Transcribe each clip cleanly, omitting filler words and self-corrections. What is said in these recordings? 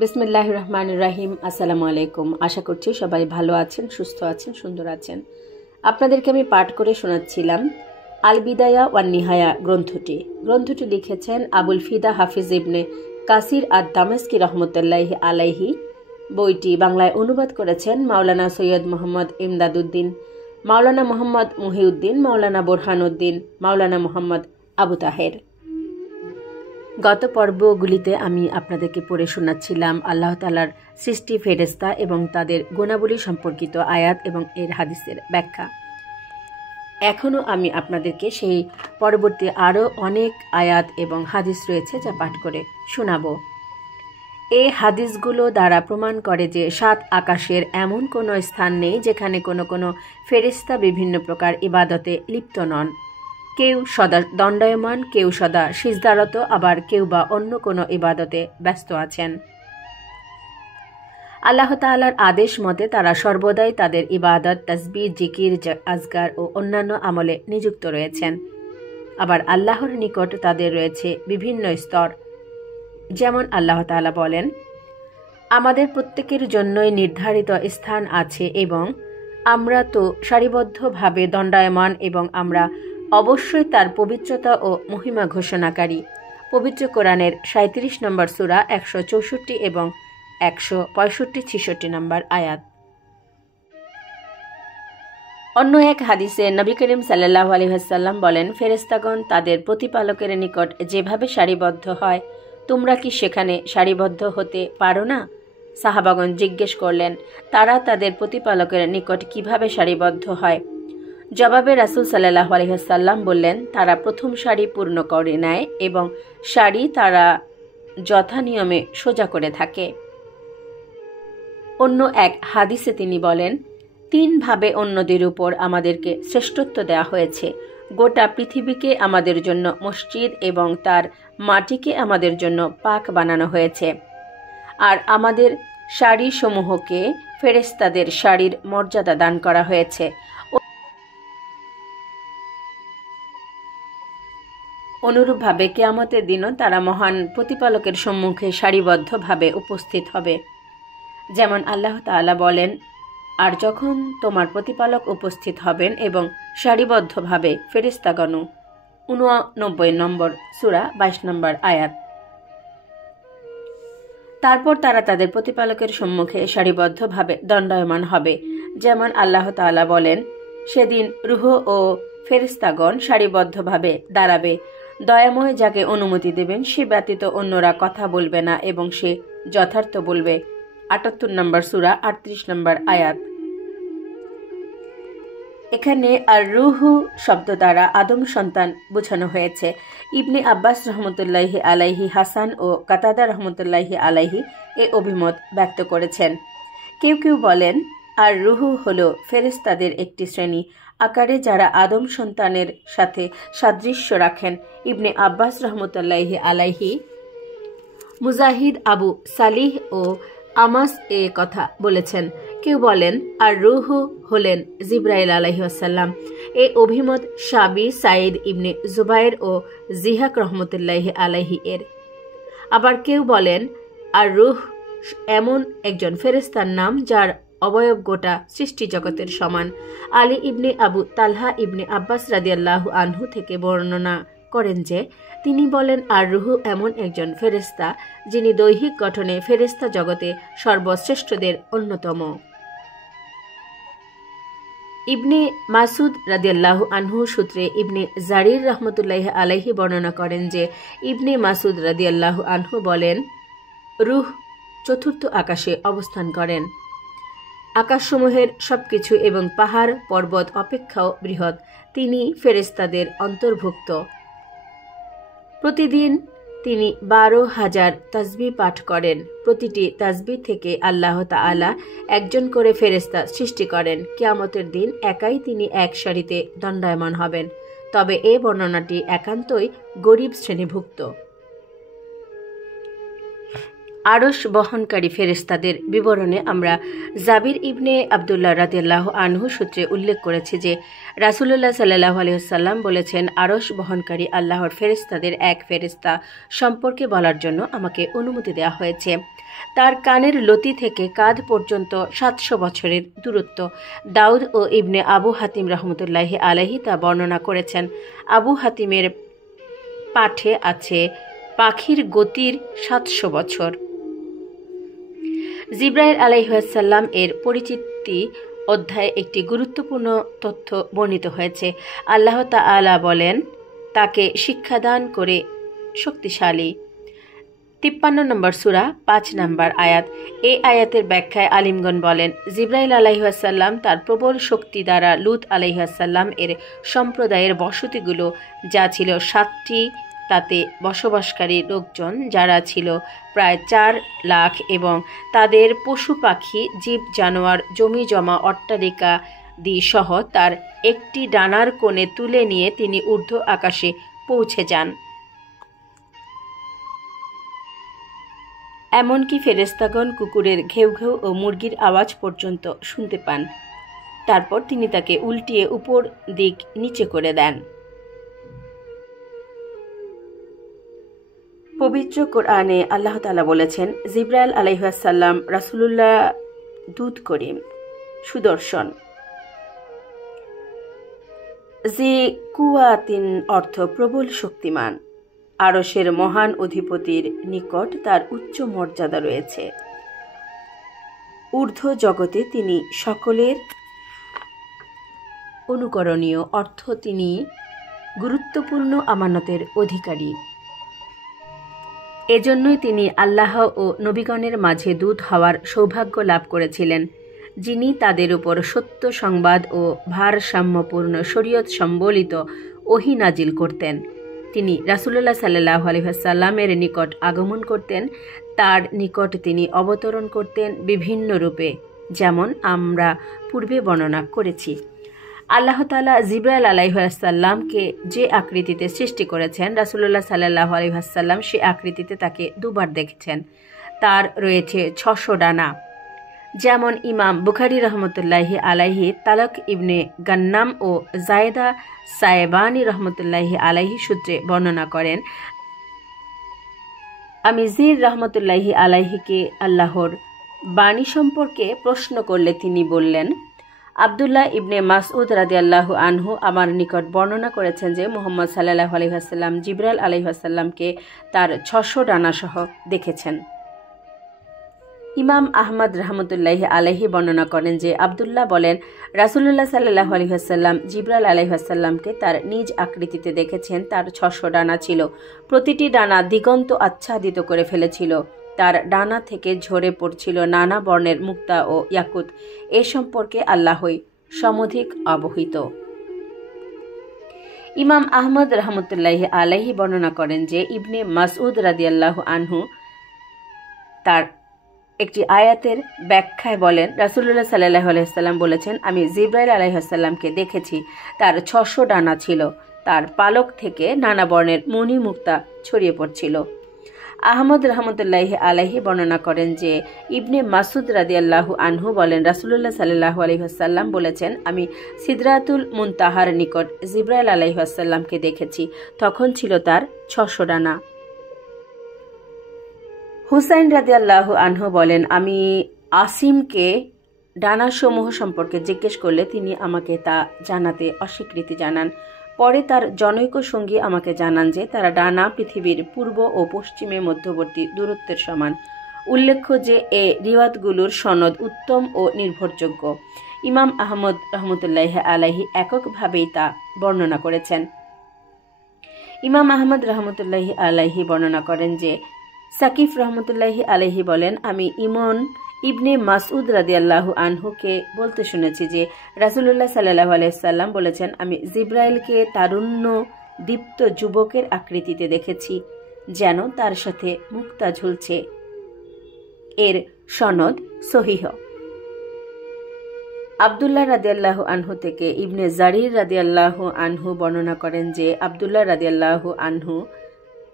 বিসমিল্লাহির রহমানির রহিম। আসসালামু আলাইকুম। আশা করছি সবাই ভালো আছেন, সুস্থ আছেন, সুন্দর আছেন। আপনাদেরকে আমি পাঠ করে শোনাচ্ছিলাম আল বিদায়া ওয়ান নিহায়া গ্রন্থটি লিখেছেন আবুল ফিদা হাফিজ ইবনে কাসির আদ দামেস্কি রহমতুল্লাহি আলাইহি। বইটি বাংলায় অনুবাদ করেছেন মাওলানা সৈয়দ মোহাম্মদ ইমদাদউদ্দিন, মাওলানা মোহাম্মদ মুহিউদ্দিন, মাওলানা বোরহানউদ্দিন, মাওলানা মোহাম্মদ আবু তাহের। গত পর্বগুলিতে আমি আপনাদেরকে পড়ে শোনাচ্ছিলাম আল্লাহ তাআলার সৃষ্টি, ফেরেশতা এবং তাদের গুণাবলী সম্পর্কিত আয়াত এবং এর হাদিসের ব্যাখ্যা। এখনও আমি আপনাদেরকে সেই পরবর্তী আরও অনেক আয়াত এবং হাদিস রয়েছে যা পাঠ করে শোনাব। এই হাদিসগুলো দ্বারা প্রমাণ করে যে ৭ আকাশের এমন কোনো স্থান নেই যেখানে কোনো ফেরেশতা বিভিন্ন প্রকার ইবাদতে লিপ্ত নন। কেউ সদা দণ্ডায়মান, কেউ সদা সিজদারত, আবার কেউ বা অন্য কোনো ইবাদতে ব্যস্ত আছেন। আল্লাহ তাআলার আদেশ মতে তারা সর্বদাই তাদের ইবাদত, তাসবিহ, জিকির, আজকার ও অন্যান্য আমলে নিযুক্ত রয়েছেন। আবার আল্লাহর নিকট তাদের রয়েছে বিভিন্ন স্তর। যেমন আল্লাহ তাআলা বলেন, আমাদের প্রত্যেকের জন্যই নির্ধারিত স্থান আছে এবং আমরা তো সারিবদ্ধভাবে দণ্ডায়মান এবং আমরা অবশ্যই তার পবিত্রতা ও মহিমা ঘোষণাকারী। পবিত্র কোরআনের ৩৭ নম্বর সূরা ১৬৪ এবং ১৬৫-৬৬ নম্বর আয়াত। অন্য এক হাদিসে নবী করিম সাল্লাল্লাহু আলাইহি ওয়াসাল্লাম বলেন, ফেরেশতাগণ তাদের প্রতিপালকের নিকট যেভাবে সারিবদ্ধ হয়, তোমরা কি সেখানে সারিবদ্ধ হতে পারো না? সাহাবাগণ জিজ্ঞেস করলেন, তারা তাদের প্রতিপালকের নিকট কিভাবে সারিবদ্ধ হয়? জবাবে রাসূল সাল্লাল্লাহু আলাইহি ওয়াসাল্লাম বললেন, তারা প্রথম সারি পূর্ণ করে নেয় এবং সারি তারা যথানিয়মে সোজা করে থাকে। অন্য এক হাদিসে তিনি বলেন, ৩ ভাবে অন্যদের উপর আমাদেরকে শ্রেষ্ঠত্ব দেওয়া হয়েছে। গোটা পৃথিবীকে আমাদের জন্য মসজিদ এবং তার মাটিকে আমাদের জন্য পাক বানানো হয়েছে। আর আমাদের সারি সমূহকে ফেরেশতাদের সারির মর্যাদা দান করা হয়েছে। অনুরূপভাবে কিয়ামতের দিনও তারা মহান প্রতিপালকের সম্মুখে সারিবদ্ধভাবে উপস্থিত হবে। যেমন আল্লাহ তাআলা বলেন, আর যখন তোমার প্রতিপালক উপস্থিত হবেন এবং সারিবদ্ধভাবে ফেরেশতাগণ। ৮৯ নম্বর সূরা ২২ নম্বর আয়াত। তারপর তারা তাদের প্রতিপালকের সম্মুখে সারিবদ্ধভাবে দণ্ডায়মান হবে। যেমন আল্লাহ তাআলা বলেন, সেদিন রূহ ও ফেরেশতাগণ সারিবদ্ধভাবে দাঁড়াবে। দয়াময় যাকে অনুমতি দেবেন সে ব্যতীত অন্যরা কথা বলবে না এবং সে যথার্থ বলবে। ৭৮ নম্বর সূরা ৩৮ নম্বর আয়াত। এখানে আর রুহু শব্দ দ্বারা আদম সন্তান বোঝানো হয়েছে। ইবনে আব্বাস রহমতুল্লাহি আলাইহি, হাসান ও কাতাদা রহমতুল্লাহি আলাইহি এ অভিমত ব্যক্ত করেছেন। কেউ কেউ বলেন, আর রুহু হল ফেরেশতাদের একটি শ্রেণী আকারে যারা আদম সন্তানের সাথে সাদৃশ্য রাখেন। ইবনে আব্বাস রহমতুল্লাহি আলাইহি, মুজাহিদ, আবু সালিহ ও আমাস এ কথা বলেছেন। কেউ বলেন, আর রুহু হলেন জিবরাইল আলাইহিস সালাম। এই অভিমত শাবি, সাইদ ইবনে জুবায়ের ও জিহাক রহমতুল্লাহি আলাইহি এর। আবার কেউ বলেন, আর রুহ এমন একজন ফেরেশতার নাম যার অবয়ব গোটা সৃষ্টি জগতের সমান। আলী ইবনে আবু তালহা ইবনে আব্বাস রাদিয়াল্লাহু আনহু থেকে বর্ণনা করেন যে তিনি বলেন, আর রুহু এমন একজন ফেরেশতা যিনি দৈহিক গঠনে ফেরেশতা জগতে সর্বশ্রেষ্ঠদের অন্যতম। ইবনে মাসুদ রাদিয়াল্লাহু আনহু সূত্রে ইবনে জারির রহমতুল্লাহি আলাইহি বর্ণনা করেন যে ইবনে মাসুদ রাদিয়াল্লাহু আনহু বলেন, রূহ চতুর্থ আকাশে অবস্থান করেন। আকাশসমূহের সবকিছু এবং পাহাড় পর্বত অপেক্ষাও বৃহৎ। তিনি ফেরেশতাদের অন্তর্ভুক্ত। প্রতিদিন তিনি ১২,০০০ তাসবিহ পাঠ করেন। প্রতিটি তাসবিহ থেকে আল্লাহ তাআলা একজন করে ফেরেশতা সৃষ্টি করেন। কিয়ামতের দিন একাই তিনি এক সারিতে দণ্ডায়মান হবেন। তবে এ বর্ণনাটি একান্তই গরীব শ্রেণীভুক্ত। আরশ বহনকারী ফেরেশতাদের বিবরণে আমরা জাবির ইবনে আবদুল্লাহ রাদিয়াল্লাহু আনহু সূত্রে উল্লেখ করেছি যে রাসূলুল্লাহ সাল্লাল্লাহু আলাইহি ওয়াসাল্লাম বলেছেন, আরশ বহনকারী আল্লাহর ফেরেশতাদের এক ফেরেশতা সম্পর্কে বলার জন্য আমাকে অনুমতি দেওয়া হয়েছে। তার কানের লতি থেকে কাঁধ পর্যন্ত 700 বছরের দূরত্ব। দাউদ ও ইবনে আবু হাতিম রহমতুল্লাহি আলাইহি তা বর্ণনা করেছেন। আবু হাতিমের পাঠে আছে পাখির গতির 700 বছর। জিব্রাইল আলাইহিসসালাম এর পরিচিতি অধ্যায়ে একটি গুরুত্বপূর্ণ তথ্য বর্ণিত হয়েছে। আল্লাহ তাআলা বলেন, তাকে শিক্ষাদান করে শক্তিশালী। 53 নম্বর সূরা 5 নম্বর আয়াত। এই আয়াতের ব্যাখ্যায় আলিমগণ বলেন, জিব্রাইল আলাইহিসসালাম তার প্রবল শক্তি দ্বারা লূত আলাইহিসসালাম এর সম্প্রদায়ের বসতিগুলো যা ছিল 7টি, তাতে বসবাসকারী লোকজন যারা ছিল প্রায় 4 লাখ এবং তাদের পশু পাখি, জীব জানোয়ার, জমি জমা, অট্টালিকা সহ তার একটি ডানার কোণে তুলে নিয়ে তিনি ঊর্ধ্ব আকাশে পৌঁছে যান। এমনকি ফেরেশতাগণ কুকুরের ঘেউ ঘেউ ও মুরগির আওয়াজ পর্যন্ত শুনতে পান। তারপর তিনি তাকে উল্টিয়ে উপর দিক নিচে করে দেন। পবিত্র কোরআনে আল্লাহ তাআলা বলেছেন, জিব্রাইল আলাইহিসসালাম রাসূলুল্লাহ দূত করিম সুদর্শন। জি কুয়াতিন অর্থ প্রবল শক্তিমান। আরশের মহান অধিপতির নিকট তার উচ্চ মর্যাদা রয়েছে। ঊর্ধ্ব জগতে তিনি সকলের অনুকরণীয়, অর্থ তিনি গুরুত্বপূর্ণ আমানতের অধিকারী। এজন্যই তিনি আল্লাহ ও নবীগণের মাঝে দূত হওয়ার সৌভাগ্য লাভ করেছিলেন, যিনি তাদের উপর সত্য সংবাদ ও ভারসাম্যপূর্ণ শরীয়ত সম্বলিত ওহী নাজিল করতেন। তিনি রাসূলুল্লাহ সাল্লাল্লাহু আলাইহি ওয়াসাল্লামের নিকট আগমন করতেন। তার নিকট তিনি অবতরণ করতেন বিভিন্ন রূপে, যেমন আমরা পূর্বে বর্ণনা করেছি। আল্লাহ তাআলা জিব্রাইল আলাইহিসসালামকে যে আকৃতিতে সৃষ্টি করেছেন, রাসূলুল্লাহ সাল্লাল্লাহু আলাইহি ওয়াসাল্লাম সে আকৃতিতে তাকে দুবার দেখেছেন। তার রয়েছে 600 ডানা, যেমন ইমাম বুখারী রহমতুল্লাহি আলাইহি তালক ইবনে গান্নাম ও জায়েদা সায়েবানী রহমতুল্লাহি আলাইহি সূত্রে বর্ণনা করেন। আমি জির রহমতুল্লাহি আলাইহিকে আল্লাহর বাণী সম্পর্কে প্রশ্ন করলে তিনি বললেন, আব্দুল্লাহ ইবনে মাসউদ রাদিয়াল্লাহু আনহু আমার নিকট বর্ণনা করেছেন যে মুহাম্মদ সাল্লাল্লাহু আলাইহি ওয়াসাল্লাম জিব্রাইল আলাইহিস সালামকে তার 600 ডানা সহ দেখেছেন। ইমাম আহমদ রহমতুল্লাহি আলাইহি বর্ণনা করেন যে আব্দুল্লাহ বলেন, রাসূলুল্লাহ সাল্লাল্লাহু আলাইহি ওয়াসাল্লাম জিব্রাইল আলাইহিস সালামকে তার নিজ আকৃতিতে দেখেছেন। তার 600 ডানা ছিল। প্রতিটি ডানা দিগন্ত আচ্ছাদিত করে ফেলেছিল। তার ডানা থেকে ঝরে পড়ছিল নানা বর্ণের মুক্তা ও ইয়াকুত। এ সম্পর্কে আল্লাহই সমধিক অবহিত। ইমাম আহমদ রহমতুল্লাহি আলাইহি বর্ণনা করেন যে ইবনে মাসউদ রাদিয়াল্লাহু আনহু তার একটি আয়াতের ব্যাখ্যায় বলেন, রাসূলুল্লাহ সাল্লাল্লাহু আলাইহি ওয়াসাল্লাম বলেছেন, আমি জিব্রাইল আলাইহিস সালামকে দেখেছি। তার 600 ডানা ছিল। তার পালক থেকে নানা বর্ণের মণি মুক্তা ছড়িয়ে পড়ছিল। আহমদ রহমতুল্লাহি আলাইহি বর্ণনা করেন যে ইবনে মাসউদ রাদিয়াল্লাহু আনহু বলেন, রাসূলুল্লাহ সাল্লাল্লাহু আলাইহি ওয়াসাল্লাম বলেছেন, আমি সিদরাতুল মুনতাহার নিকট জিব্রাইল আলাইহিস সালামকে দেখেছি। তখন ছিল তার 600 ডানা। হুসাইন রাদিয়াল্লাহু আনহু বলেন, আমি আসিমকে ডানাসমূহ সম্পর্কে জিজ্ঞেস করলে তিনি আমাকে তা জানাতে অস্বীকৃতি জানান। পরে তার জনৈক সঙ্গী আমাকে জানান যে তারা ডানা পৃথিবীর পূর্ব ও পশ্চিমে মধ্যবর্তী দূরত্বের সমান। উল্লেখ্য যে এ রিওয়ায়াতগুলোর সনদ উত্তম ও নির্ভরযোগ্য। ইমাম আহমদ রহমতুল্লাহি আলাইহি এককভাবেই তা বর্ণনা করেছেন। ইমাম আহমদ রহমতুল্লাহি আলাইহি বর্ণনা করেন যে সাকিফ রহমতুল্লাহি আলাইহি বলেন, আমি ইমন ইবনে মাসউদ রাদিয়াল্লাহু আনহুকে বলতে শুনেছি যে রাসূলুল্লাহ সাল্লাল্লাহু আলাইহি সাল্লাম বলেছেন, আমি জিব্রাইলকে তারুণ্য দীপ্ত যুবকের আকৃতিতে দেখেছি, যেন তার সাথে মুক্তা ঝুলছে। এর সনদ সহিহ। আব্দুল্লাহ রাদিয়াল্লাহু আনহু থেকে ইবনে জারির রাদিয়াল্লাহু আনহু বর্ণনা করেন যে আব্দুল্লাহ রাদিয়াল্লাহু আনহু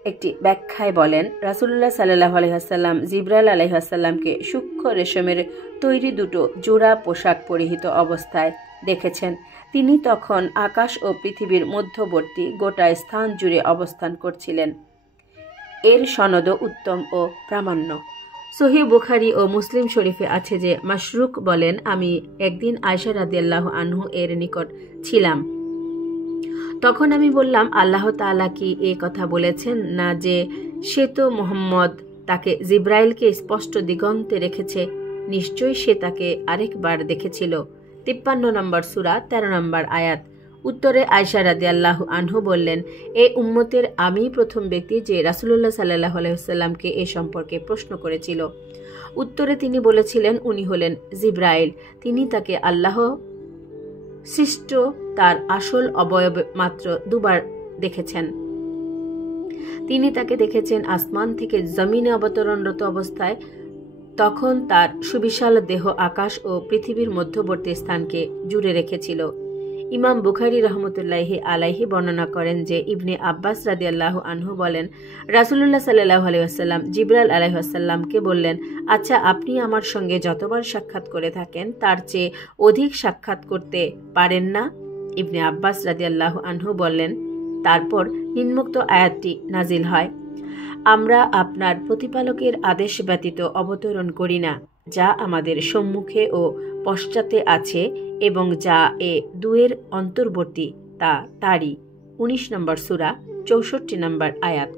একটি ব্যাখ্যায় বলেন, রাসূলুল্লাহ সাল্লাল্লাহু আলাইহি ওয়াসাল্লাম জিবরাইল আলাইহিস সালামকে সূক্ষ্ম রেশমের তৈরি দুটো জোড়া পোশাক পরিহিত অবস্থায় দেখেছেন। তিনি তখন আকাশ ও পৃথিবীর মধ্যবর্তী গোটা স্থান জুড়ে অবস্থান করছিলেন। এর সনদ উত্তম ও প্রামাণ্য। সহিহ বুখারী ও মুসলিম শরীফে আছে যে মাশরুক বলেন, আমি একদিন আয়েশা রাদিয়াল্লাহু আনহু এর নিকট ছিলাম। তখন আমি বললাম, আল্লাহ তাআলা কি এ কথা বলেছেন না যে সে তো মুহাম্মদ তাকে জিব্রাইলকে স্পষ্ট দিগন্তে রেখেছে, নিশ্চয়ই সে তাকে আরেকবার দেখেছিল। 53 নম্বর সূরা 13 নম্বর আয়াত। উত্তরে আয়েশা রাদিয়াল্লাহু আনহু বললেন, এ উম্মতের আমি প্রথম ব্যক্তি যে রাসূলুল্লাহ সাল্লাল্লাহু আলাইহি ওয়াসাল্লামকে এ সম্পর্কে প্রশ্ন করেছিল। উত্তরে তিনি বলেছিলেন, উনি হলেন জিব্রাইল। তিনি তাকে আল্লাহ সৃষ্ট তার আসল অবয়ব মাত্র দুবার দেখেছেন। তিনি তাকে দেখেছেন আসমান থেকে জমিনে অবতরণরত অবস্থায়। তখন তার সুবিশাল দেহ আকাশ ও পৃথিবীর মধ্যবর্তী স্থানকে জুড়ে রেখেছিল। ইমাম বুখারী রহমতুল্লাহি আলাইহি বর্ণনা করেন যে ইবনে আব্বাস রাদিয়াল্লাহু আনহু বলেন, রাসূলুল্লাহ সাল্লাল্লাহু আলাইহি ওয়াসাল্লাম জিবরাইল আলাইহিস সালামকে বললেন, আচ্ছা, আপনি আমার সঙ্গে যতবার সাক্ষাৎ করে থাকেন তার চেয়ে অধিক সাক্ষাৎ করতে পারেন না? ইবনে আব্বাস রাদিয়াল্লাহু আনহু বললেন, তারপর নিম্নোক্ত আয়াতটি নাজিল হয়, আমরা আপনার প্রতিপালকের আদেশ ব্যতীত অবতরণ করি না, যা আমাদের সম্মুখে ও পশ্চাতে আছে এবং যা এ দুয়ের অন্তর্বর্তী তা তারই। 19 নম্বর সূরা 64 নম্বর আয়াত।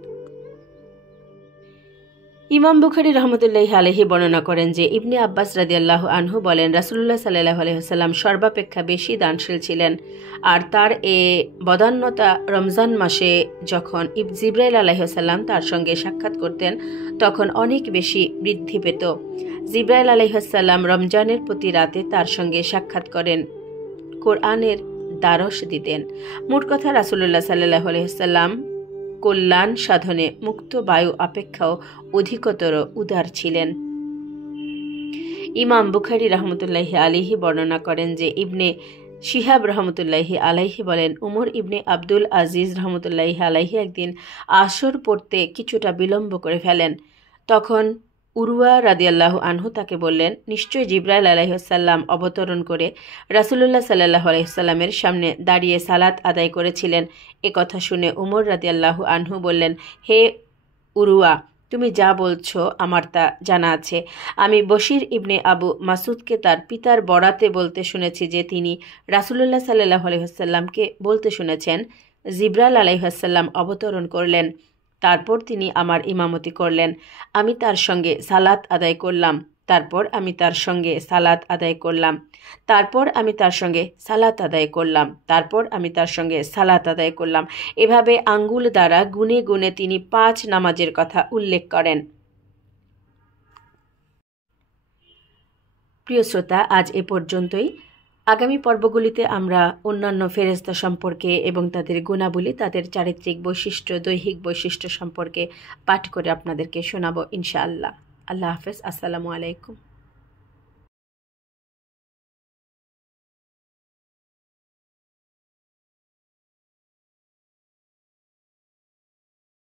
ইমাম বুখারী রহমতুল্লাহি আলাইহি বর্ণনা করেন যে ইবনে আব্বাস রাদিয়াল্লাহু আনহু বলেন, রাসূলুল্লাহ সাল্লাল্লাহু আলাইহি ওয়াসাল্লাম সর্বাপেক্ষা বেশি দানশীল ছিলেন, আর তার এ বদান্যতা রমজান মাসে যখন জিবরাইল আলাইহিস সালাম তার সঙ্গে সাক্ষাৎ করতেন তখন অনেক বেশি বৃদ্ধি পেত। জিবরাইল আলাইহিস সালাম রমজানের প্রতি রাতে তার সঙ্গে সাক্ষাৎ করেন, কোরআনের দ্বারস দিতেন। মোট কথা, রাসূলুল্লাহ সাল্লাল্লাহু আলাইহি ওয়াসাল্লাম কল্যাণ সাধনে মুক্ত বায়ু অপেক্ষাও অধিকতর উদার ছিলেন। ইমাম বুখারী রহমতুল্লাহি আলাইহি বর্ণনা করেন যে ইবনে শিহাব রহমতুল্লাহি আলাইহি বলেন, উমর ইবনে আব্দুল আজিজ রহমতুল্লাহি আলাইহি একদিন আসর পড়তে কিছুটা বিলম্ব করে ফেলেন। তখন উরওয়া রাদিয়াল্লাহু আনহু তাকে বললেন, নিশ্চয় জিবরাইল আলাইহিস সালাম অবতরণ করে রাসূলুল্লাহ সাল্লাল্লাহু আলাইহি সাল্লামের সামনে দাঁড়িয়ে সালাত আদায় করেছিলেন। এ কথা শুনে উমর রাদিয়াল্লাহু আনহু বললেন, হে উরওয়া, তুমি যা বলছো আমার তা জানা আছে। আমি বশির ইবনে আবু মাসুদকে তার পিতার বরাতে বলতে শুনেছি যে তিনি রাসূলুল্লাহ সাল্লাল্লাহু আলাইহি ওয়াসাল্লামকে বলতে শুনেছেন, জিবরাইল আলাইহিস সালাম অবতরণ করলেন, তারপর তিনি আমার ইমামতি করলেন, আমি তার সঙ্গে সালাত আদায় করলাম, তারপর আমি তার সঙ্গে সালাত আদায় করলাম, তারপর আমি তার সঙ্গে সালাত আদায় করলাম, তারপর আমি তার সঙ্গে সালাত আদায় করলাম। এভাবে আঙ্গুল দ্বারা গুনে গুনে তিনি 5 নামাজের কথা উল্লেখ করেন। প্রিয় শ্রোতা, আজ এ পর্যন্তই। আগামী পর্বগুলিতে আমরা অন্যান্য ফেরেশতা সম্পর্কে এবং তাদের গুণাবলী, তাদের চারিত্রিক বৈশিষ্ট্য, দৈহিক বৈশিষ্ট্য সম্পর্কে পাঠ করে আপনাদেরকে শোনাবো ইনশাআল্লাহ। আল্লাহ হাফেজ। আসসালামু আলাইকুম।